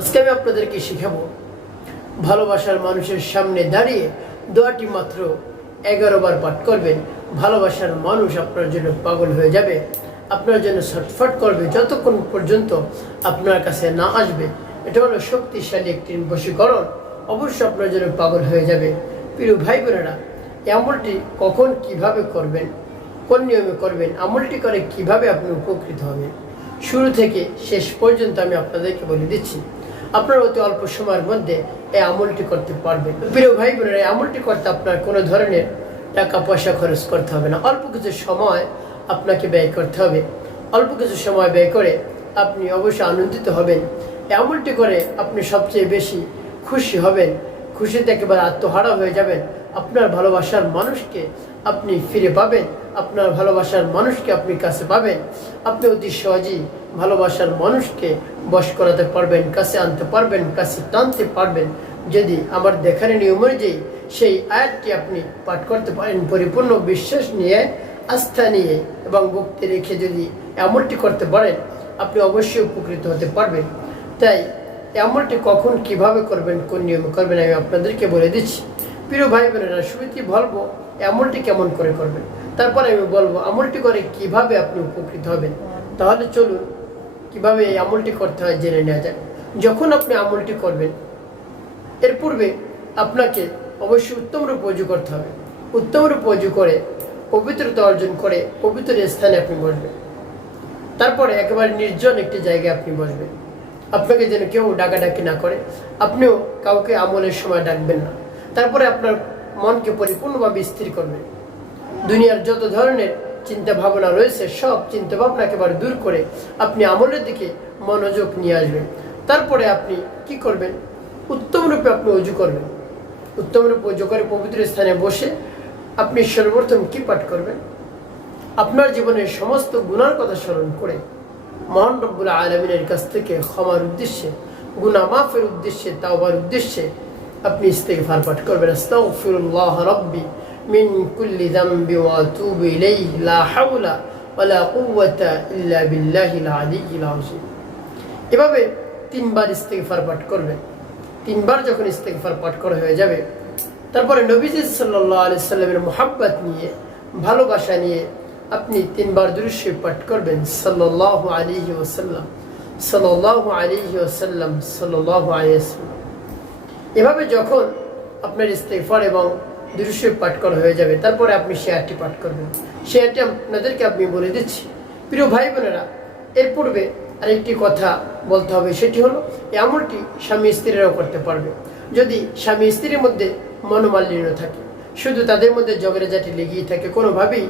আজকে আমি আপনাদেরকে শিখাবো, ভালোবাসার মানুষের সামনে দাঁড়িয়ে দোয়াটি মাত্র এগারো বার পাঠ করবেন, ভালোবাসার মানুষ আপনার জন্য পাগল হয়ে যাবে, আপনার জন্য ছটফট করবে যতক্ষণ পর্যন্ত আপনার কাছে না আসবে। এটা হলো শক্তিশালী একটি বশীকরণ অবশ্যই আপনার জন্য পাগল হয়ে যাবে। প্রিয় ভাই বোনেরা এই আমলটি কখন কীভাবে করবেন, কোন নিয়মে করবেন, আমলটি করে কীভাবে আপনি উপকৃত হবেন, শুরু থেকে শেষ পর্যন্ত আমি আপনাদেরকে বলে দিচ্ছি। আপনার অতি অল্প সময়ের মধ্যে এই আমলটি করতে পারবেন। প্রিয় ভাই বোনেরা এই আমলটি করতে আপনার কোনো ধরনের টাকা পয়সা খরচ করতে হবে না। অল্প কিছু সময় আপনাকে ব্যয় করতে হবে। অল্প কিছু সময় ব্যয় করে আপনি অবশ্যই আনন্দিত হবেন। এই আমলটি করে আপনি সবচেয়ে বেশি খুশি হবেন। খুশিতে একেবারে আত্মহারা হয়ে যাবেন। আপনার ভালোবাসার মানুষকে আপনি ফিরে পাবেন। আপনার ভালোবাসার মানুষকে আপনি কাছে পাবেন। আপনি অতি সহজেই ভালোবাসার মানুষকে বশ করাতে পারবেন, কাছে আনতে পারবেন, কাছে টানতে পারবেন। যদি আমার দেখার নিয়ম অনুযায়ী সেই আয়াতটি আপনি পাঠ করতে পারেন, পরিপূর্ণ বিশ্বাস নিয়ে, আস্থা নিয়ে এবং ভক্তি রেখে যদি এমনটি করতে পারেন, আপনি অবশ্যই উপকৃত হতে পারবেন। তাই এই আমলটি কখন, কীভাবে করবেন, কোন নিয়মে করবেন, আমি আপনাদেরকে বলে দিচ্ছি। প্রিয় ভাই বোনেরা শুরুতেই বলব আমলটি কেমন করে করবেন? তারপরে আমি বলব, আমলটি করে কীভাবে আপনি উপকৃত হবেন? তাহলে চলুন, কীভাবে এই আমলটি করতে হয় জেনে নেওয়া যায় যখন আপনি আমলটি করবেন, এর পূর্বে আপনাকে অবশ্যই উত্তম রূপ করতে হবে। উত্তম রূপ করে, পবিত্রতা অর্জন করে, পবিত্র স্থানে আপনি বসবেন। তারপরে একেবারে নির্জন একটি জায়গায় আপনি বসবেন। আপনাকে যেন কেউ ডাকাডাকি না করে, আপনিও কাউকে আমলের সময় ডাকবেন না। তারপরে আপনার মনকে পরিপূর্ণভাবে স্থির করবেন দুনিয়ার যত ধরনের চিন্তা ভাবনা রয়েছে, সব চিন্তা ভাবনা একেবারে দূর করে আপনি আমলের দিকে মনোযোগ নিয়ে আসবেন। তারপরে আপনি কি করবেন? উত্তম রূপে আপনি অজু করবেন। উত্তম রূপে অজু করে পবিত্র স্থানে বসে আপনি সর্বপ্রথম কি পাঠ করবেন? আপনার জীবনের সমস্ত গুণার কথা স্মরণ করে মহান আলমিনের কাছ থেকে ক্ষমার উদ্দেশ্যে গুণা মাফের উদ্দেশ্যে, তাওবার উদ্দেশ্যে আপনি ইস্তেগফার পাঠ করবেন। আস্তাগফিরুল্লাহ রাব্বি মিন কুল্লি যামবি ওয়া আতুবু ইলাইহি, লা হাওলা ওয়ালা কুওয়াতা ইল্লা বিল্লাহিল আলিয়্যিল আযীম। এভাবে তিনবার ইস্তেগফার পাঠ করবেন। তিনবার যখন ইস্তেগফার পাঠ করা হয়ে যাবে, তারপরে নবীজি সাল্লাল্লাহু আলাইহি সাল্লামের মোহাব্বত নিয়ে, ভালোবাসা নিয়ে আপনি তিনবার দৃশ্য পাঠ করবেন। সাল্লাল্লাহু আলাইহি ওয়াসাল্লাম, সাল্লাল্লাহু আলাইহি ওয়াসাল্লাম, সাল্লাল্লাহু আলাইহি ওয়াসাল্লাম। এভাবে যখন আপনার ইস্তেফার এবং দৃশ্য পাঠ করা হয়ে যাবে, তারপরে আপনি শেয়ারটি পাঠ করবেন। শেয়ারটি আপনাদেরকে আপনি বলে দিচ্ছি। প্রিয় ভাই বোনেরা, এর পূর্বে আরেকটি কথা বলতে হবে, সেটি হলো এই আমলটি স্বামী স্ত্রীরাও করতে পারবে। যদি স্বামী স্ত্রীর মধ্যে মনোমালিন্য থাকে শুধু তাদের মধ্যে ঝগড়াঝাটি লেগেই থাকে, কোনোভাবেই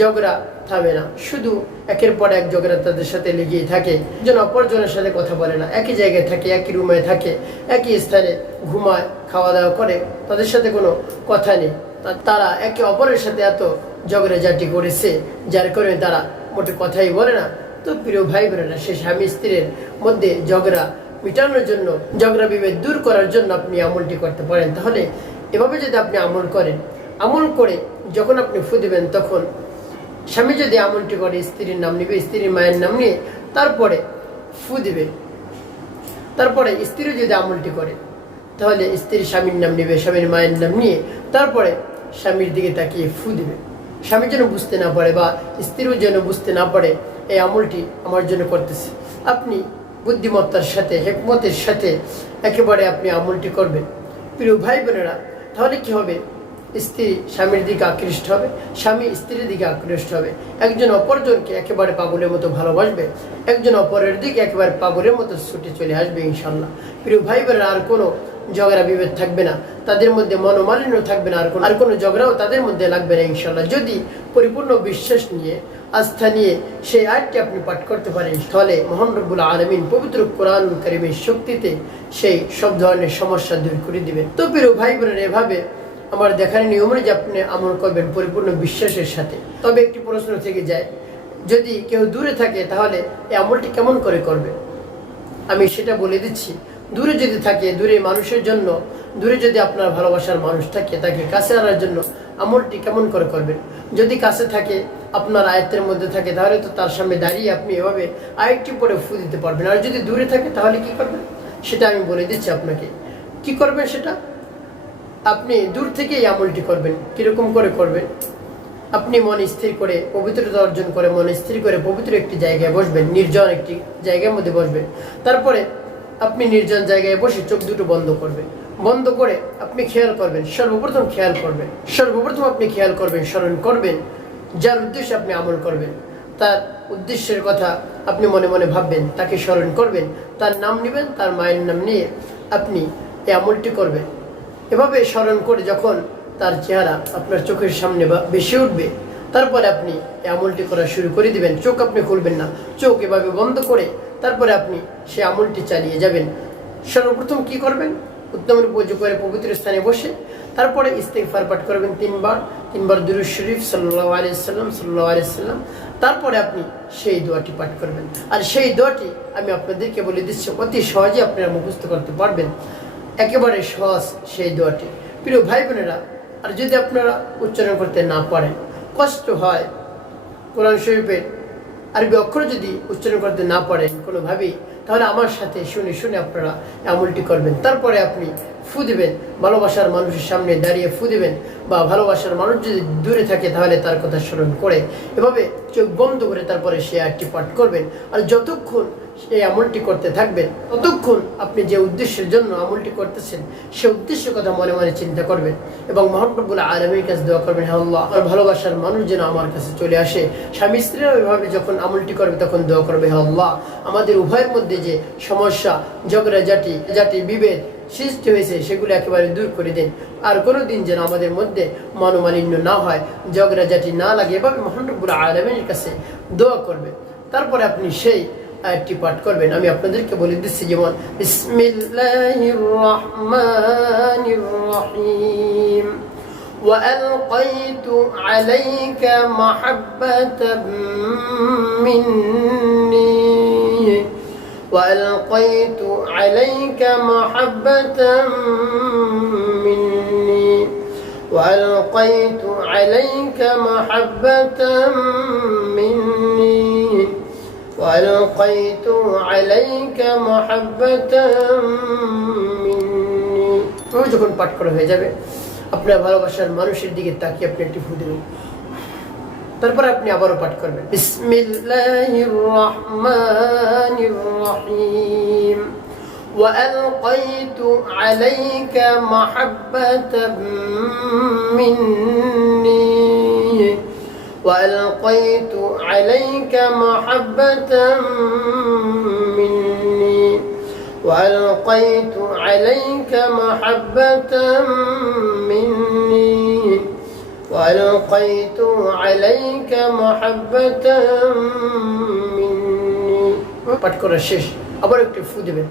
ঝগড়া থামে না। শুধু একের পর এক ঝগড়া তাদের সাথে লেগেই থাকে। যেন অপরজনের সাথে কথা বলে না, একই জায়গায় থাকে, একই রুমে থাকে, একই স্থানে ঘুমায় খাওয়া দাওয়া করে, তাদের সাথে কোনো কথা নেই। তারা একে অপরের সাথে এত ঝগড়াঝাটি করেছে, যার কারণে তারা মোটে কথাই বলে না। তো প্রিয় ভাই বোনেরা সে স্বামী স্ত্রীর মধ্যে ঝগড়া মিটানোর জন্য, ঝগড়া বিভেদ দূর করার জন্য আপনি আমলটি করতে পারেন। তাহলে এভাবে যদি আপনি আমল করেন আমল করে যখন আপনি ফু দেবেন, তখন স্বামী যদি আমলটি করে, স্ত্রীর নাম নেবে, স্ত্রীর মায়ের নাম নিয়ে তারপরে ফু দিবে। তারপরে স্ত্রী যদি আমলটি করে, তাহলে স্ত্রীর স্বামীর নাম নেবে, স্বামীর মায়ের নাম নিয়ে তারপরে স্বামীর দিকে তাকিয়ে ফু দিবে। স্বামী যেন বুঝতে না পারে বা স্ত্রীও যেন বুঝতে না পারে, এই আমলটি আমার জন্য করতেছে। আপনি বুদ্ধিমত্তার সাথে, হেকমতের সাথে একেবারে আপনি আমলটি করবেন। প্রিয় ভাই বোনেরা তাহলে কি হবে? স্ত্রী স্বামীর দিকে আকৃষ্ট হবে, স্বামী স্ত্রীর দিকে আকৃষ্ট হবে। একজন অপরজনকে একেবারে পাগলের মতো ভালোবাসবে, একজন অপরের দিকে একেবারে পাগলের মতো ছুটে চলে আসবে ইনশাল্লাহ প্রিয় ভাই বোনেরা আর কোনো ঝগড়া বিভেদ থাকবে না, তাদের মধ্যে মনোমালিন্য থাকবে না, আর কোনো আর কোনো ঝগড়াও তাদের মধ্যে লাগবে না ইনশাল্লাহ যদি পরিপূর্ণ বিশ্বাস নিয়ে, আস্থা নিয়ে সেই আয়টি আপনি পাঠ করতে পারেন মোহাম্মদ রব্বুল আলমিন পবিত্র কোরআন করিমের শক্তিতে সেই সব ধরনের সমস্যা দূর করে দিবেন। তো প্রিয় ভাই বোনের এভাবে আমার দেখার নিয়ম যে আপনি আমল করবেন পরিপূর্ণ বিশ্বাসের সাথে। তবে একটি প্রশ্ন থেকে যায়, যদি কেউ দূরে থাকে তাহলে এই আমলটি কেমন করে করবে? আমি সেটা বলে দিচ্ছি, দূরে যদি থাকে, দূরে মানুষের জন্য, দূরে যদি আপনার ভালোবাসার মানুষ থাকে, তাকে কাছে আনার জন্য আমলটি কেমন করে করবেন? যদি কাছে থাকে, আপনার আয়ত্তের মধ্যে থাকে, তাহলে তো তার সামনে দাঁড়িয়ে আপনি এভাবে আরেকটি পরে ফু দিতে পারবেন। আর যদি দূরে থাকে, তাহলে কি করবেন? সেটা আমি বলে দিচ্ছি আপনাকে। কি করবেন সেটা? আপনি দূর থেকে এই আমলটি করবেন, কীরকম করে করবেন? আপনি মন স্থির করে পবিত্রতা অর্জন করে, মন স্থির করে পবিত্র একটি জায়গায় বসবেন, নির্জন একটি জায়গার মধ্যে বসবেন। তারপরে আপনি নির্জন জায়গায় বসে চোখ দুটো বন্ধ করবেন। বন্ধ করে আপনি খেয়াল করবেন, সর্বপ্রথম খেয়াল করবেন, সর্বপ্রথম আপনি খেয়াল করবেন, স্মরণ করবেন, যার উদ্দেশ্যে আপনি আমল করবেন। তার উদ্দেশ্যের কথা আপনি মনে মনে ভাববেন, তাকে স্মরণ করবেন, তার নাম নেবেন, তার মায়ের নাম নিয়ে আপনি এই আমলটি করবেন। এভাবে স্মরণ করে যখন তার চেহারা আপনার চোখের সামনে বা বেশি উঠবে, তারপরে আপনি এই আমলটি করা শুরু করে দিবেন। চোখ আপনি খুলবেন না। চোখ এভাবে বন্ধ করে তারপরে আপনি সে আমলটি চালিয়ে যাবেন। সর্বপ্রথম কি করবেন? উত্তম পুজো করে পবিত্র স্থানে বসে তারপরে ইস্তেগফার পাঠ করবেন তিনবার। তিনবার দুরুদ শরীফ সাল্লাহ আলিয়াল্লাম সাল্লাহ আলিয়াল্লাম তারপরে আপনি সেই দোয়াটি পাঠ করবেন। আর সেই দোয়াটি আমি আপনাদেরকে বলে দিচ্ছি, অতি সহজে আপনারা মুখস্থ করতে পারবেন। একেবারে সহজ সেই দোয়াটি। প্রিয় ভাই বোনেরা আর যদি আপনারা উচ্চারণ করতে না পারেন, কষ্ট হয়। কোরআন শরীফের আরবি অক্ষর যদি উচ্চারণ করতে না পারেন কোনোভাবেই, তাহলে আমার সাথে শুনে শুনে আপনারা আমলটি করবেন। তারপরে আপনি ফু দিবেন। ভালোবাসার মানুষের সামনে দাঁড়িয়ে ফু দিবেন বা ভালোবাসার মানুষ যদি দূরে থাকে, তাহলে তার কথা স্মরণ করে এভাবে চোখ বন্ধ করে তারপরে সে আটটি পাঠ করবেন। আর যতক্ষণ সেই আমলটি করতে থাকবেন। ততক্ষণ আপনি যে উদ্দেশ্যের জন্য আমলটি করতেছেন, সে উদ্দেশ্যের কথা মনে মনে চিন্তা করবেন এবং মহানবুল আলমীর কাছে দোয়া করবেন হ্যাঁ আল্লাহ, আমার ভালোবাসার মানুষ যেন আমার কাছে চলে আসে। স্বামী স্ত্রীরাও এভাবে যখন আমলটি করবে, তখন দোয়া করবে হ্যাঁ আল্লাহ, আমাদের উভয়ের মধ্যে যে সমস্যা, ঝগড়া জাতি জাতি বিভেদ সৃষ্টি হয়েছে, সেগুলো একেবারে দূর করে দিন। আর কোনো দিন যেন আমাদের মধ্যে মনোমালিন্য না হয়, ঝগড়া জাতি না লাগে, এভাবে মহানবুল আলমীর কাছে দোয়া করবে তারপরে আপনি সেই আয়াতটি পাঠ করবেন আমি আপনাদেরকে বলে দিচ্ছি যেমন বিসমিল্লাহির রহমানির রহিম وألقيت عليك محبة مني وألقيت عليك محبة مني وألقيت عليك محبة مني وألقيت عليك محبة مني যখন পাঠ করা হয়ে যাবে আপনার ভালোবাসার মানুষের দিকে তাকিয়ে আপনি একটি ফু দেবেন তারপর আপনি আবারও পাঠ করবেন বিসমিল্লাহির রহমানির রহিম وألقيت عليك محبة مني وألقيت عليك محبة مني وألقيت عليك محبة مني وألقيت عليك محبة مني পাঠ করা শেষ আবার একটু ফু দেবেন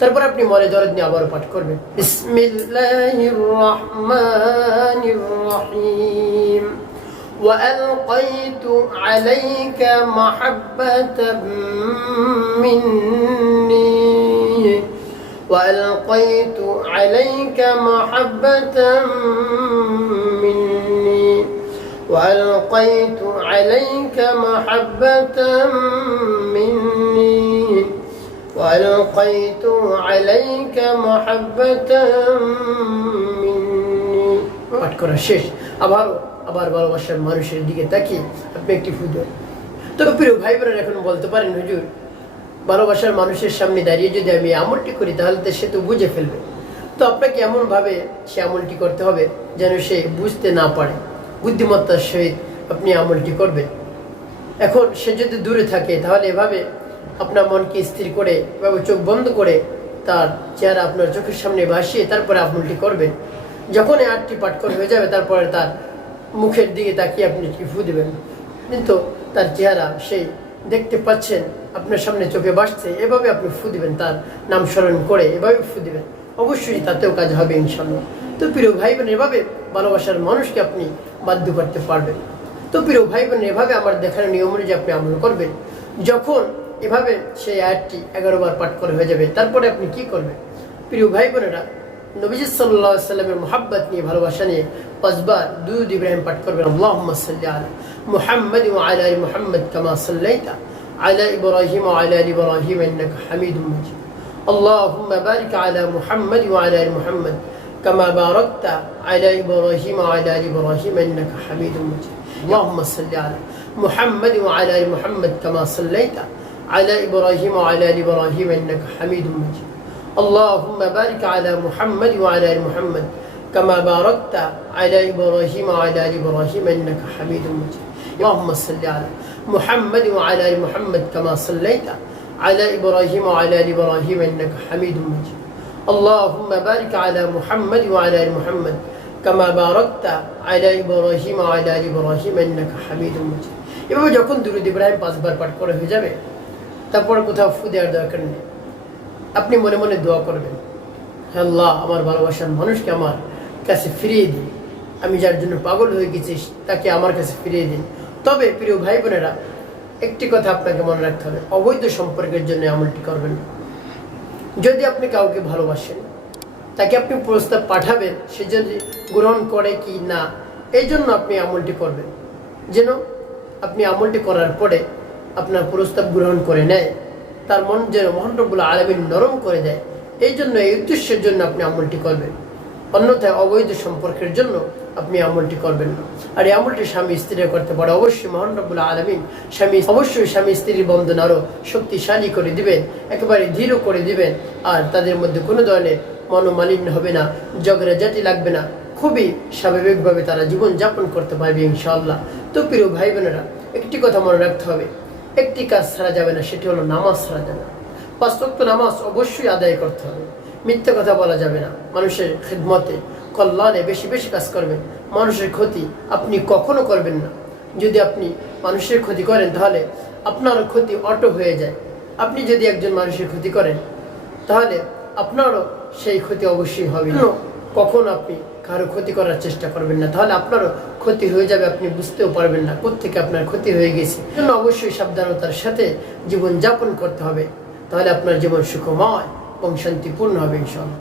তারপর আপনি মনে দরদ নিয়ে আবার পাঠ করবেন বিসমিল্লাহির রহমানির রহিম وألقيت عليك محبة مني وألقيت عليك محبة مني وألقيت عليك محبة مني وألقيت عليك محبة مني পাঠ করা শেষ আবারও আবার ভালোবাসার মানুষের দিকে তাকিয়ে আপনি একটি ফুদ তবে প্রিয় ভাই বোনেরা এখন বলতে পারেন, হুজুর, ভালোবাসার মানুষের সামনে দাঁড়িয়ে যদি আমি আমলটি করি, তাহলে তো সে তো বুঝে ফেলবে। তো আপনাকে এমনভাবে সে আমলটি করতে হবে যেন সে বুঝতে না পারে। বুদ্ধিমত্তার সহিত আপনি আমলটি করবেন। এখন সে যদি দূরে থাকে, তাহলে এভাবে আপনার মনকে স্থির করে, এভাবে চোখ বন্ধ করে তার চেহারা আপনার চোখের সামনে ভাসিয়ে তারপরে আমলটি করবেন। যখন আটটি পাঠ করে হয়ে যাবে, তারপরে তার মুখের দিকে তাকিয়ে আপনি কি ফু দেবেন। কিন্তু তার চেহারা সেই দেখতে পাচ্ছেন, আপনার সামনে চোখে বাসছে, এভাবে আপনি ফু দিবেন, তার নাম স্মরণ করে এভাবে ফু দিবেন। অবশ্যই তাতেও কাজ হবে ইনশাল্লাহ তো প্রিয় ভাই বোন এভাবে ভালোবাসার মানুষকে আপনি বাধ্য করতে পারবেন। তো প্রিয় ভাই বোন এভাবে আমার দেখার নিয়ম অনুযায়ী আপনি আমল করবেন। যখন এভাবে সেই আয়াতটি এগারো বার পাঠ করে হয়ে যাবে, তারপরে আপনি কি করবেন? প্রিয় ভাই বোনেরা নবীজ সাল্লাহ সাল্লামের মোহাব্বত নিয়ে ভালোবাসা নিয়ে পাঁচবার দুধ ইব্রাহিম পাঠ করবেন আল্লাহ সাল্লি আলা মুহাম্মদ ও আলা মুহাম্মদ কামা সাল্লাইতা على إبراهيم وعلى آل إبراهيم إنك حميد مجيد اللهم بارك على محمد وعلى ال محمد كما باركت على ابراهيم وعلى ال ابراهيم انك حميد مجيد اللهم صل على محمد وعلى ال محمد كما صليت على ابراهيم وعلى ال ابراهيم انك حميد مجيد اللهم بارك على محمد وعلى ال محمد كما باركت على ابراهيم وعلى ال ابراهيم انك حميد مجيد اللهم صل على محمد وعلى ال محمد كما صليت على ابراهيم وعلى ال ابراهيم انك حميد مجيد اللهم بارك على محمد وعلى ال محمد كما باركت على ابراهيم وعلى ال ابراهيم انك حميد مجيد এভাবে যখন দুরুদ ইব্রাহিম পাঁচবার পাঠ করা হয়ে যাবে তারপর কোথাও ফু দেওয়ার দরকার নেই আপনি মনে মনে দোয়া করবেন আল্লাহ, আমার ভালোবাসার মানুষকে আমার কাছে ফিরিয়ে দিন। আমি যার জন্য পাগল হয়ে গেছি, তাকে আমার কাছে ফিরিয়ে দিন। তবে প্রিয় ভাই বোনেরা, একটি কথা আপনাকে মনে রাখতে হবে, অবৈধ সম্পর্কের জন্য আমলটি করবেন যদি আপনি কাউকে ভালোবাসেন, তাকে আপনি প্রস্তাব পাঠাবেন, সে যদি গ্রহণ করে কি না, এই জন্য আপনি আমলটি করবেন। যেন আপনি আমলটি করার পরে আপনার প্রস্তাব গ্রহণ করে নেয়। তার মন যেন মহানরবুল আলমিন নরম করে দেয়। এই জন্য, এই উদ্দেশ্যের জন্য আপনি আমলটি করবেন। অন্যথায় অবৈধ সম্পর্কের জন্য আপনি আমলটি করবেন না। আর এই আমলটি স্বামী স্ত্রীরা করতে পারে। অবশ্যই মহানরবুল আলমিন স্বামী, অবশ্যই স্বামী স্ত্রীর বন্ধন আরও শক্তিশালী করে দিবেন, একেবারে ধীর করে দিবেন, আর তাদের মধ্যে কোনো ধরনের মনোমালিন্য হবে না ঝগড়াঝাটি লাগবে না। খুবই স্বাভাবিকভাবে তারা জীবন যাপন করতে পারবে ইনশাআল্লাহ। তো প্রিয় ভাই বোনেরা একটি কথা মনে রাখতে হবে। একটি কাজ ছাড়া যাবে না সেটি হলো নামাজ ছাড়া যাবে না। পাঁচ নামাজ অবশ্যই আদায় করতে হবে। মিথ্যে কথা বলা যাবে না। মানুষের খিদমতে কল্যাণে বেশি বেশি কাজ করবেন। মানুষের ক্ষতি আপনি কখনো করবেন না। যদি আপনি মানুষের ক্ষতি করেন তাহলে আপনার ক্ষতি অটো হয়ে যায়। আপনি যদি একজন মানুষের ক্ষতি করেন তাহলে আপনারও সেই ক্ষতি অবশ্যই হবে। কখন আপনি কারও ক্ষতি করার চেষ্টা করবেন না। তাহলে আপনারও ক্ষতি হয়ে যাবে, আপনি বুঝতেও পারবেন না কোথেকে আপনার ক্ষতি হয়ে গেছে। জন্য অবশ্যই সাবধানতার সাথে জীবন যাপন করতে হবে। তাহলে আপনার জীবন সুখময় এবং শান্তিপূর্ণ হবে ইনশাল্লাহ